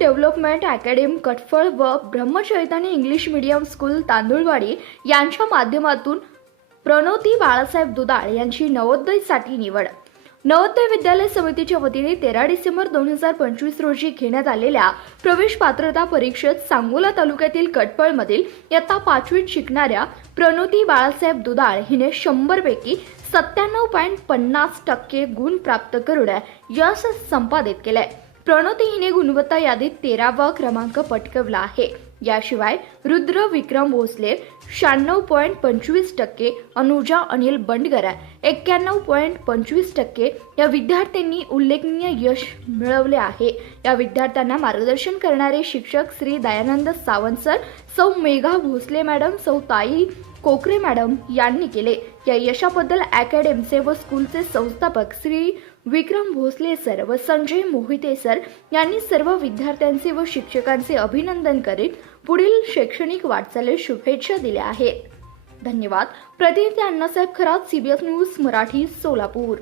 Development academy Katphal व Brahmachaitanya English medium school Tandulwadi यांच्या माध्यमातून प्रणोती बाळासाहेब दुधाळ यांची नवोदयसाठी निवड। नवोदय विद्यालय समितीच्या वतीने 13 डिसेंबर 2025 रोजी घेण्यात आलेल्या प्रवेश पात्रता परीक्षेत सांगोला तालुक्यातील कटफळमधील इयत्ता 5वीत शिकणाऱ्या प्रणोती बाळासाहेब दुधाळ हिने 100 पैकी 97.50% गुण प्राप्त करून यश संपादित केले। प्रणोती हिने गुणवत्ता यादीत 13वा क्रमांक पटकावला आहे। याशिवाय रुद्र विक्रम भोसले 96.25%, अनुजा अनिल बंडगर 91.25% या विद्यार्थ्यांनी उल्लेखनीय यश मिळवले आहे। या विद्यार्थ्यांना मार्गदर्शन करणारे शिक्षक श्री दयानंद सावंत सर, सौ मेघा भोसले मॅडम, सौ ताई कोकरे मॅडम यांनी केले। या यशाबद्दल अकॅडमीचे व स्कूलचे संस्थापक श्री विक्रम भोसले सर व संजय मोहिते सर यांनी सर्व विद्यार्थ्यांचे व शिक्षकांचे अभिनंदन करीत पुढील शैक्षणिक वाटचालीस शुभेच्छा दिल्या आहेत। धन्यवाद। प्रतिनिधी अण्णासाहेब खरात, CBS न्यूज मराठी, सोलापूर।